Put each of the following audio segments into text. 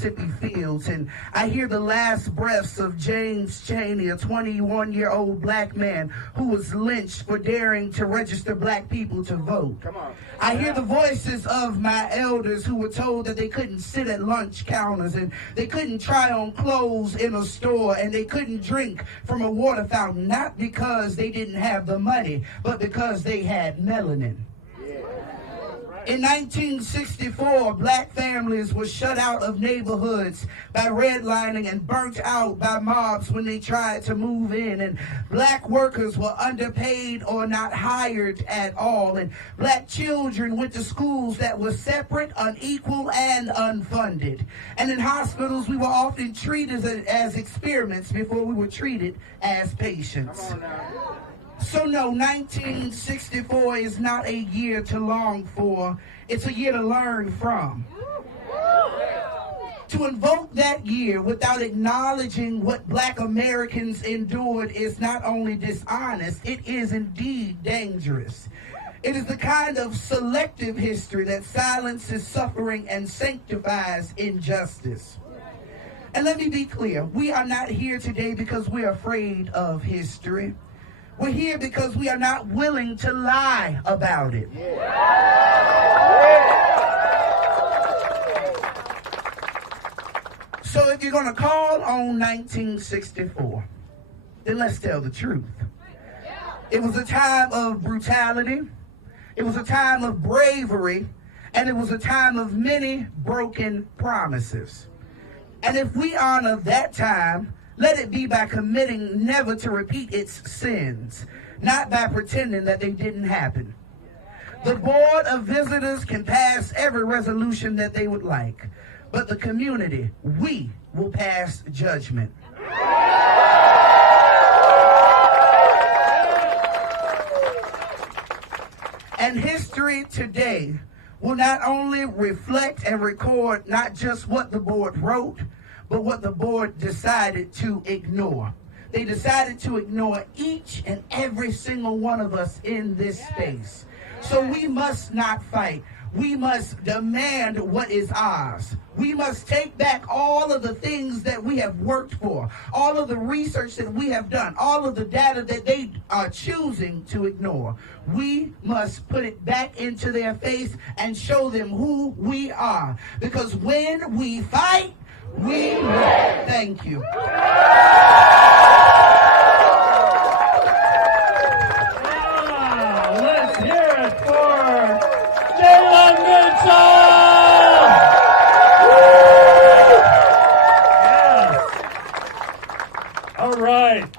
Mississippi fields, and I hear the last breaths of James Chaney, a 21-year-old black man who was lynched for daring to register black people to vote. Come on. I hear the voices of my elders who were told that they couldn't sit at lunch counters, and they couldn't try on clothes in a store, and they couldn't drink from a water fountain, not because they didn't have the money, but because they had melanin. In 1964, black families were shut out of neighborhoods by redlining and burnt out by mobs when they tried to move in. And black workers were underpaid or not hired at all. And black children went to schools that were separate, unequal, and unfunded. And in hospitals, we were often treated as experiments before we were treated as patients. Come on now. So no, 1964 is not a year to long for. It's a year to learn from. To invoke that year without acknowledging what black Americans endured is not only dishonest, it is indeed dangerous. It is the kind of selective history that silences suffering and sanctifies injustice. And let me be clear, we are not here today because we're afraid of history. We're here because we are not willing to lie about it. So if you're going to call on 1964, then let's tell the truth. It was a time of brutality, it was a time of bravery, and it was a time of many broken promises. And if we honor that time, let it be by committing never to repeat its sins, not by pretending that they didn't happen. The Board of Visitors can pass every resolution that they would like, but the community, we will pass judgment. And history today will not only reflect and record not just what the board wrote, but what the board decided to ignore. They decided to ignore each and every single one of us in this space. So we must not fight. We must demand what is ours. We must take back all of the things that we have worked for, all of the research that we have done, all of the data that they are choosing to ignore. We must put it back into their face and show them who we are. Because when we fight, we win. Thank you. Let's hear it for Jalen Mitchell. Yes. All right.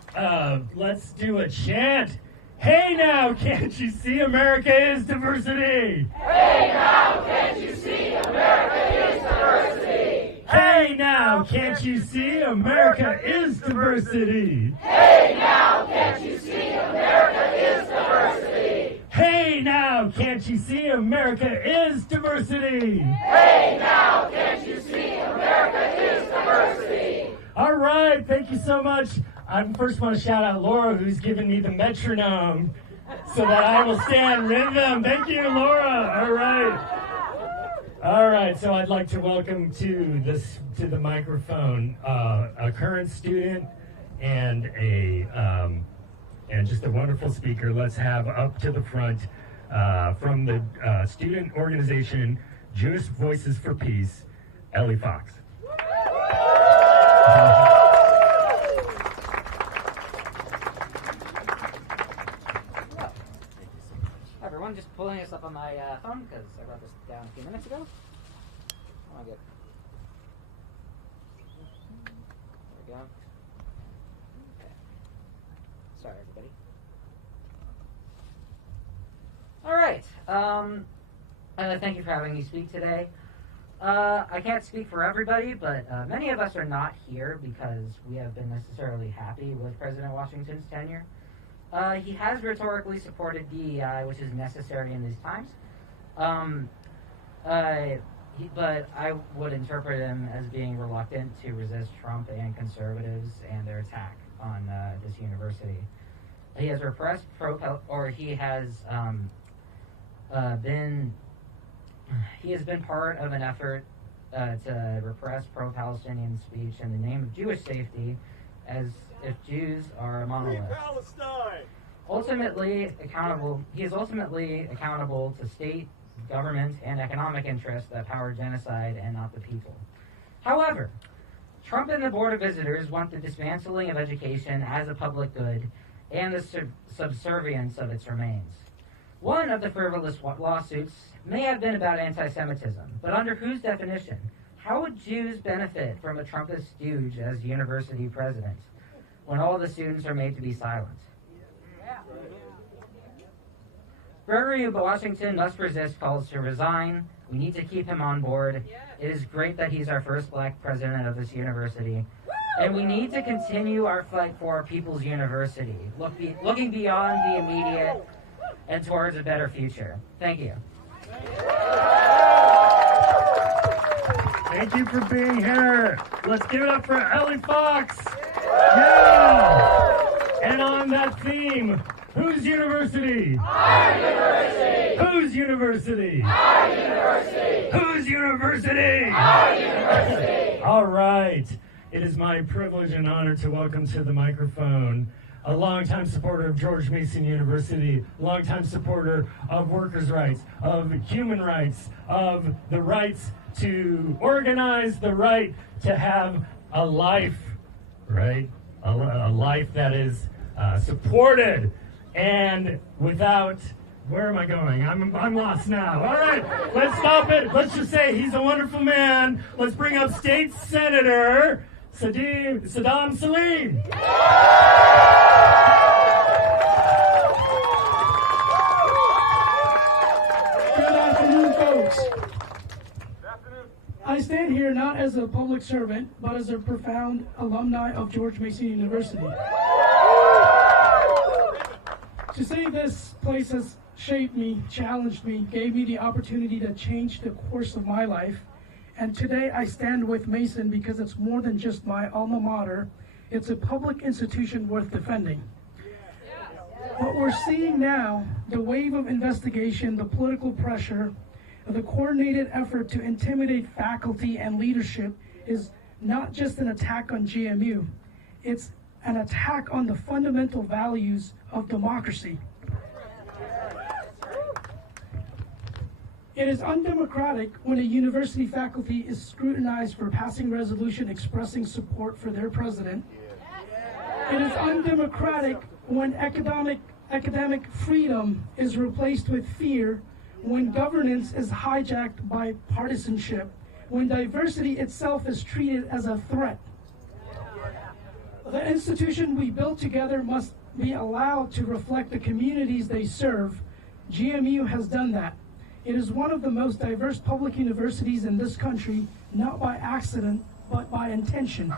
Let's do a chant. Hey now, can't you see America is diversity? Hey now, can't you see America is diversity? Hey now, can't you see America is diversity? Hey now, can't you see America is diversity? Hey now, can't you see America is diversity? Hey now, can't you see America is diversity? All right, thank you so much. I first want to shout out Laura, who's given me the metronome so that I will stand rhythm. Thank you, Laura. All right. All right, so I'd like to welcome to the microphone a current student and just a wonderful speaker. Let's have up to the front from the student organization Jewish Voices for Peace, Ellie Fox. Everyone, just pulling this up on my phone because I wrote this down a few minutes ago. Oh, good. There we go. Okay. Sorry, everybody. All right. Thank you for having me speak today. I can't speak for everybody, but many of us are not here because we have been necessarily happy with President Washington's tenure. He has rhetorically supported DEI, which is necessary in these times. But I would interpret him as being reluctant to resist Trump and conservatives and their attack on this university. He has repressed he has been part of an effort to repress pro-Palestinian speech in the name of Jewish safety, as if Jews are a monolith. He is ultimately accountable to state, government, and economic interests that power genocide and not the people. However, Trump and the Board of Visitors want the dismantling of education as a public good and the subservience of its remains. One of the frivolous lawsuits may have been about anti-Semitism, but under whose definition? How would Jews benefit from a Trumpist stooge as university president when all the students are made to be silent? Gregory Washington must resist calls to resign. We need to keep him on board. It is great that he's our first black president of this university. And we need to continue our fight for our people's university, looking beyond the immediate and towards a better future. Thank you. Thank you for being here. Let's give it up for Ellie Fox. Yeah. And on that theme, whose university? Our university! Whose university? Our university! Whose university? Our university! All right. It is my privilege and honor to welcome to the microphone a longtime supporter of George Mason University, longtime supporter of workers' rights, of human rights, of the rights to organize, the right to have a life, right? A life that is supported and without, where am I going? I'm lost now. All right, let's stop it. Let's just say he's a wonderful man. Let's bring up State Senator Saddam Salim. Good afternoon, folks. I stand here not as a public servant, but as a profound alumni of George Mason University. To say this place has shaped me, challenged me, gave me the opportunity to change the course of my life. And today I stand with Mason because it's more than just my alma mater. It's a public institution worth defending. What we're seeing now, the wave of investigation, the political pressure, the coordinated effort to intimidate faculty and leadership is not just an attack on GMU. It's an attack on the fundamental values of democracy. It is undemocratic when a university faculty is scrutinized for passing resolution expressing support for their president. It is undemocratic when academic freedom is replaced with fear, when governance is hijacked by partisanship, when diversity itself is treated as a threat. The institution we built together must be allowed to reflect the communities they serve. GMU has done that. It is one of the most diverse public universities in this country, not by accident, but by intention.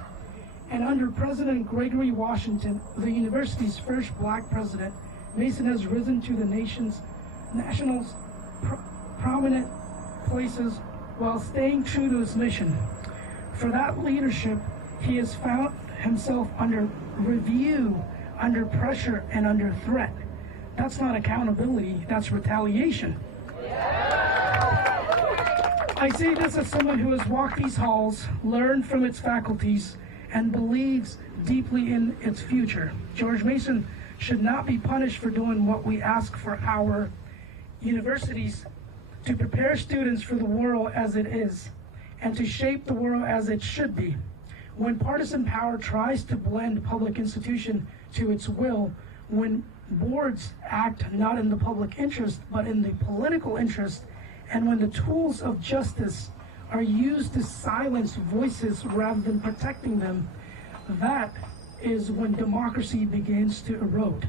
And under President Gregory Washington, the university's first black president, Mason has risen to the nation's prominent places while staying true to his mission. For that leadership, he has found himself under review, under pressure, and under threat. That's not accountability, that's retaliation. I say this as someone who has walked these halls, learned from its faculties, and believes deeply in its future. George Mason should not be punished for doing what we ask for our universities, to prepare students for the world as it is, and to shape the world as it should be. When partisan power tries to blend public institution to its will, when boards act not in the public interest, but in the political interest, and when the tools of justice are used to silence voices rather than protecting them, that is when democracy begins to erode.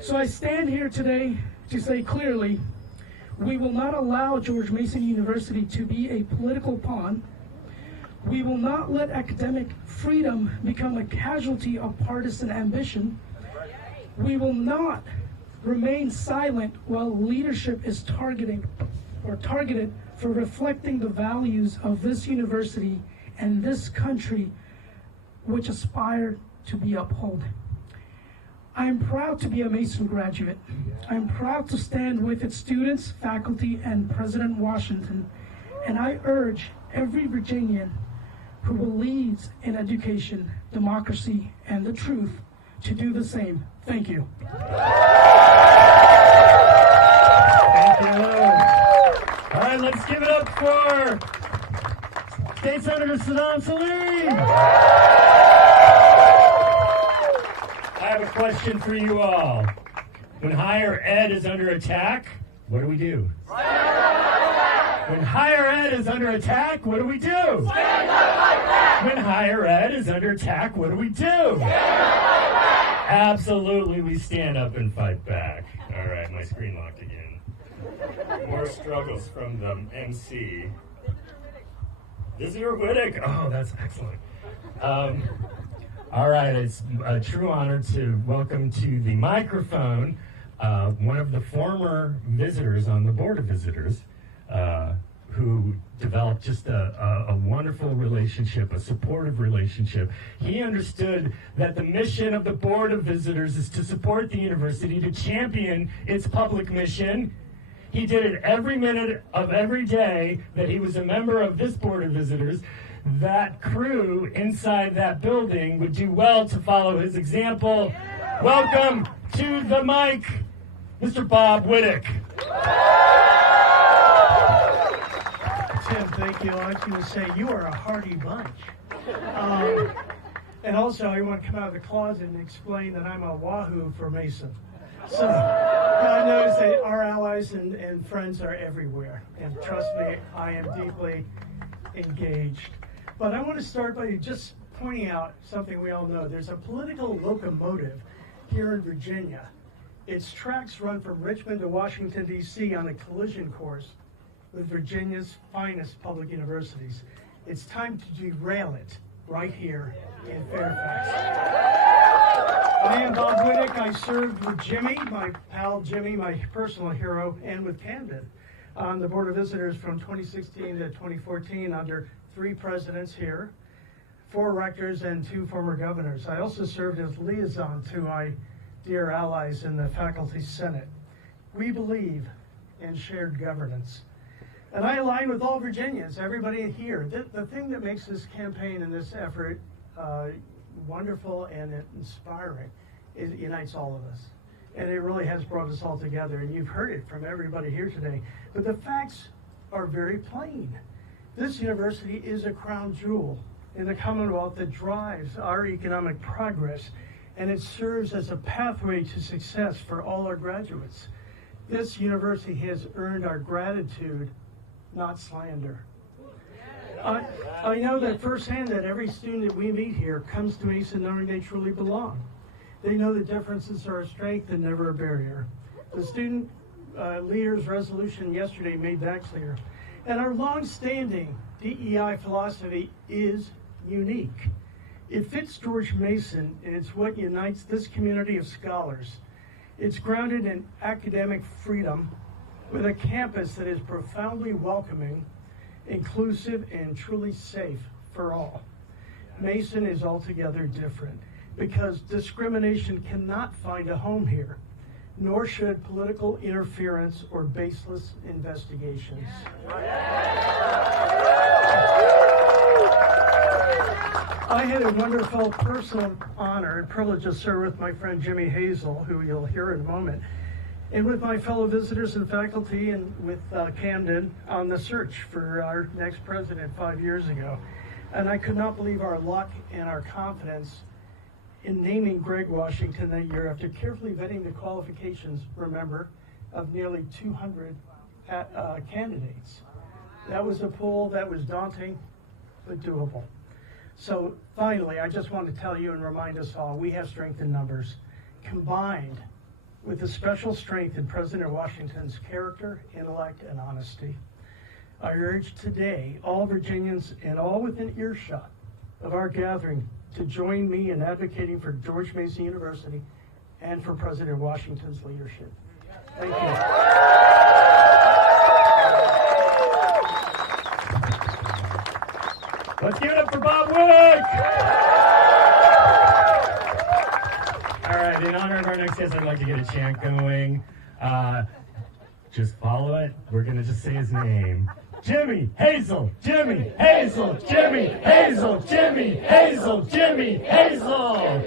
So I stand here today to say clearly, we will not allow George Mason University to be a political pawn. We will not let academic freedom become a casualty of partisan ambition. We will not remain silent while leadership is targeted for reflecting the values of this university and this country which aspire to be upheld. I am proud to be a Mason graduate. I am proud to stand with its students, faculty, and President Washington, And I urge every Virginian who believes in education, democracy, and the truth to do the same. Thank you. Thank you. All right, let's give it up for State Senator Saddam Salim. I have a question for you all. When higher ed is under attack, what do we do? When higher ed is under attack, what do we do? Stand up like that. When higher ed is under attack, what do we do? Stand up like that. Absolutely, we stand up and fight back. All right, my screen locked again. More struggles from the MC. Visitor Whittick. Oh, that's excellent. All right, it's a true honor to welcome to the microphone one of the former visitors on the Board of Visitors, who developed just a wonderful relationship, a supportive relationship. He understood that the mission of the Board of Visitors is to support the university, to champion its public mission. He did it every minute of every day that he was a member of this Board of Visitors. That crew inside that building would do well to follow his example. Welcome to the mic, Mr. Bob Whittick. Tim, thank you. I was going to say, you are a hardy bunch. And also, I want to come out of the closet and explain that I'm a wahoo for Mason. So, I noticed that our allies and friends are everywhere. And trust me, I am deeply engaged. But I want to start by just pointing out something we all know. There's a political locomotive here in Virginia. Its tracks run from Richmond to Washington, D.C. on a collision course with Virginia's finest public universities. It's time to derail it right here in Fairfax. I am Bob Whittick. I served with Jimmy, my pal Jimmy, my personal hero, and with Camden on the Board of Visitors from 2016 to 2014 under 3 presidents here, 4 rectors, and 2 former governors. I also served as liaison to my dear allies in the Faculty Senate. We believe in shared governance. And I align with all Virginians, everybody here. The thing that makes this campaign and this effort wonderful and inspiring is it unites all of us. And it really has brought us all together. And you've heard it from everybody here today. But the facts are very plain. This university is a crown jewel in the Commonwealth that drives our economic progress, and it serves as a pathway to success for all our graduates. This university has earned our gratitude, not slander. I know that firsthand that every student that we meet here comes to Mason knowing they truly belong. They know the differences are a strength and never a barrier. The student leaders' resolution yesterday made that clear. And our long-standing DEI philosophy is unique. It fits George Mason, and it's what unites this community of scholars. It's grounded in academic freedom with a campus that is profoundly welcoming, inclusive, and truly safe for all. Mason is altogether different because discrimination cannot find a home here, nor should political interference or baseless investigations. I had a wonderful personal honor and privilege to serve with my friend Jimmy Hazel, who you'll hear in a moment, and with my fellow visitors and faculty and with Camden on the search for our next president 5 years ago. And I could not believe our luck and our confidence in naming Greg Washington that year after carefully vetting the qualifications, remember, of nearly 200 candidates. That was a pool that was daunting, but doable. So finally, I just want to tell you and remind us all, we have strength in numbers, combined with the special strength in President Washington's character, intellect, and honesty. I urge today all Virginians and all within earshot of our gathering to join me in advocating for George Mason University and for President Washington's leadership. Thank you. Let's give it up for Bob Whittick! All right, in honor of our next guest, I'd like to get a chant going. Just follow it. We're going to just say his name. Jimmy, Hazel, Jimmy, Hazel, Jimmy, Hazel, Jimmy, Hazel, Jimmy, Hazel.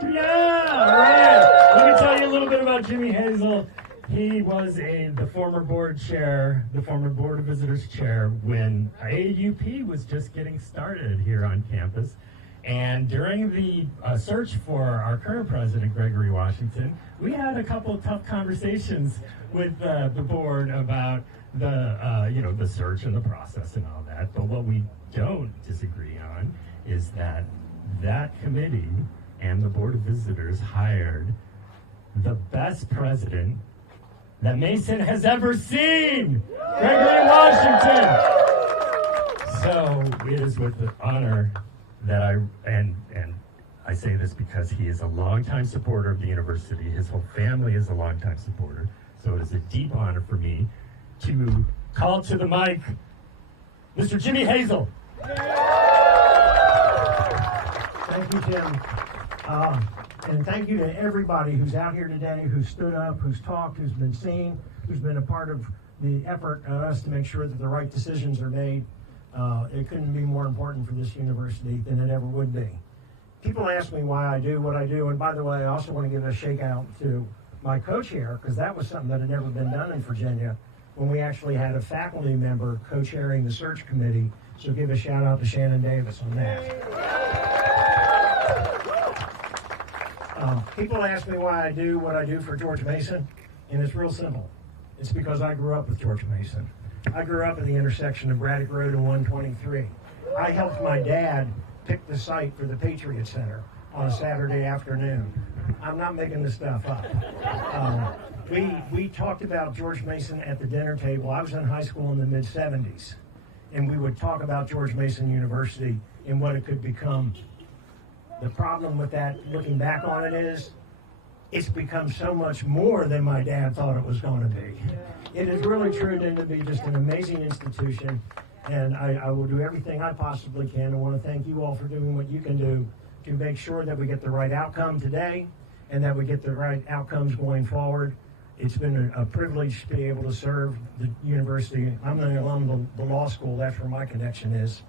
Yeah, all right. Let me tell you a little bit about Jimmy Hazel. He was the former board chair, the former Board of Visitors chair when AUP was just getting started here on campus. And during the search for our current president, Gregory Washington, we had a couple of tough conversations with the board about the search and the process and all that. But what we don't disagree on is that committee and the Board of Visitors hired the best president that Mason has ever seen, Gregory Washington. So it is with the honor that I say this because he is a longtime supporter of the university. His whole family is a longtime supporter. So it is a deep honor for me to call to the mic Mr. Jimmy Hazel. Thank you, Tim. And thank you to everybody who's out here today, who's stood up, who's talked, who's been seen, who's been a part of the effort on us to make sure that the right decisions are made. It couldn't be more important for this university than it ever would be. People ask me why I do what I do, and by the way, I also want to give a shake out to my co-chair, because that was something that had never been done in Virginia, when we actually had a faculty member co-chairing the search committee. So give a shout out to Shannon Davis on that. People ask me why I do what I do for George Mason, and it's real simple. It's because I grew up with George Mason. I grew up at the intersection of Braddock Road and 123. I helped my dad pick the site for the Patriot Center on a Saturday afternoon. I'm not making this stuff up. We talked about George Mason at the dinner table. I was in high school in the mid-'70s, and we would talk about George Mason University and what it could become. The problem with that, looking back on it, is it's become so much more than my dad thought it was going to be. It has really turned into be just an amazing institution, and I will do everything I possibly can. I want to thank you all for doing what you can do to make sure that we get the right outcome today and that we get the right outcomes going forward. It's been a privilege to be able to serve the university. I'm an alum of the law school. That's where my connection is.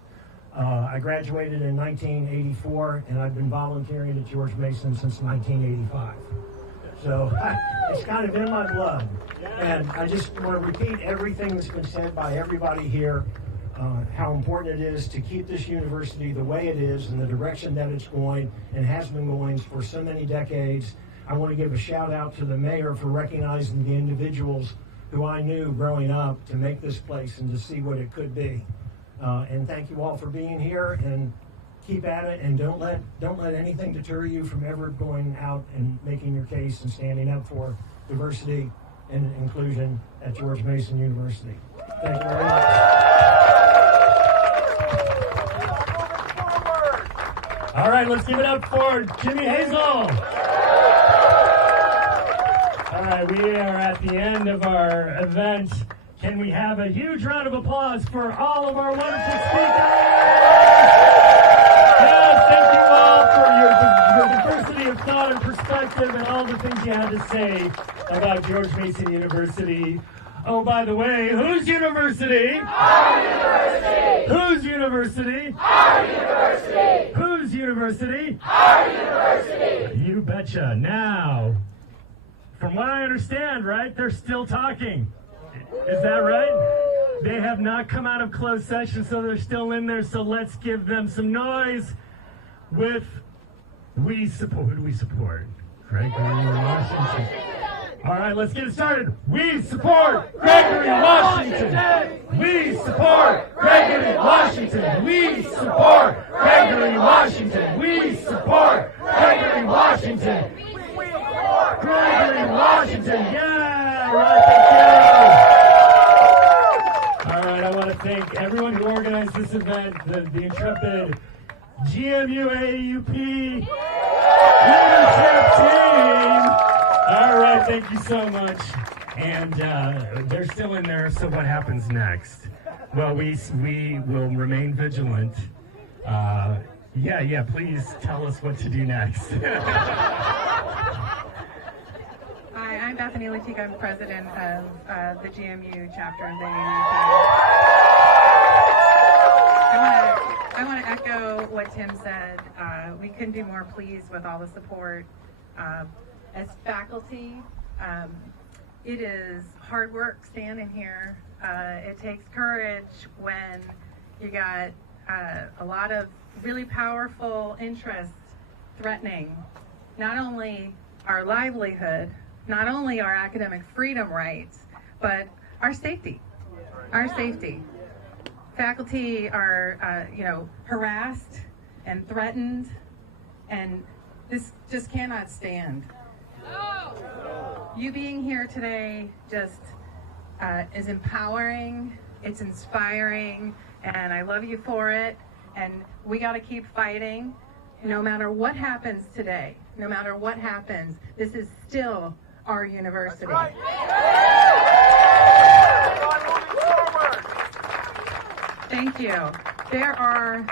I graduated in 1984, and I've been volunteering at George Mason since 1985. So it's kind of in my blood. And I just want to repeat everything that's been said by everybody here, how important it is to keep this university the way it is and the direction that it's going and has been going for so many decades. I want to give a shout out to the mayor for recognizing the individuals who I knew growing up to make this place and to see what it could be. And thank you all for being here, and keep at it, and don't let anything deter you from ever going out and making your case and standing up for diversity and inclusion at George Mason University. Thank you very much. All right, let's give it up for Jimmy Hazel. All right, we are at the end of our event. Can we have a huge round of applause for all of our wonderful speakers? Yes, thank you all for your diversity of thought and perspective and all the things you had to say about George Mason University. Oh, by the way, whose university? Our university! Whose university? Our university! Whose university? Our university! You betcha. Now, from what I understand, right, they're still talking. Is that right? They have not come out of closed session, so they're still in there. So let's give them some noise with we support. Who do we support? Gregory Washington. All right, let's get it started. We support Gregory Washington. We support Gregory Washington. We support Gregory Washington. We support Gregory Washington. Gregory Washington. Yeah, right, thank you. All right, I want to thank everyone who organized this event, the intrepid GMU AUP leadership team. All right, thank you so much. And they're still in there, so what happens next? Well, we will remain vigilant. Yeah, please tell us what to do next. Hi, I'm Bethany Latika. I'm president of the GMU chapter of the I want to echo what Tim said. We couldn't be more pleased with all the support. As faculty, it is hard work standing here. It takes courage when you got a lot of really powerful interests threatening not only our livelihood, not only our academic freedom rights, but our safety. Our safety. Faculty are, harassed and threatened, and this just cannot stand. You being here today just is empowering, it's inspiring, and I love you for it. And we got to keep fighting, no matter what happens today. No matter what happens, this is still our university. That's right. Thank you. There are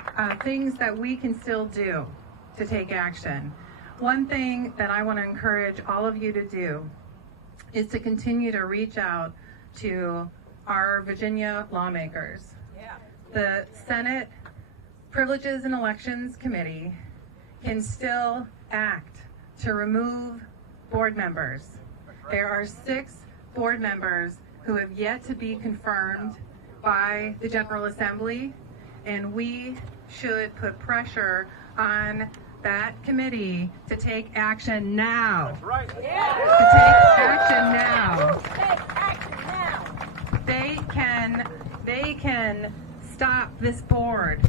things that we can still do to take action. One thing that I want to encourage all of you to do is to continue to reach out to our Virginia lawmakers. The Senate Privileges and Elections Committee can still act to remove board members. There are 6 board members who have yet to be confirmed by the General Assembly, and we should put pressure on that committee to take action now. That's right. To take action now. Take action now. They can stop this board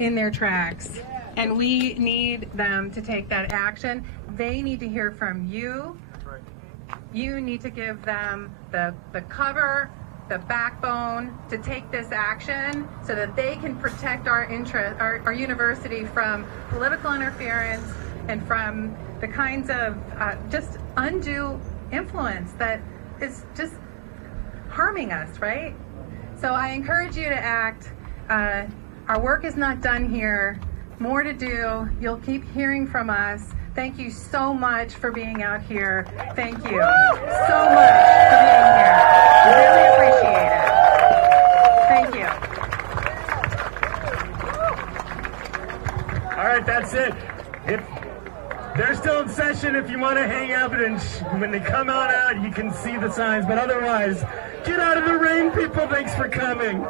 in their tracks, and we need them to take that action. They need to hear from you. You need to give them the cover, the backbone to take this action so that they can protect our university from political interference and from the kinds of just undue influence that is just harming us, right? So I encourage you to act. Our work is not done here. More to do. You'll keep hearing from us. Thank you so much for being out here. Thank you so much for being here. We really appreciate it. Thank you. All right, that's it. If they're still in session, if you want to hang out, and when they come on out, you can see the signs. But otherwise, get out of the rain, people. Thanks for coming.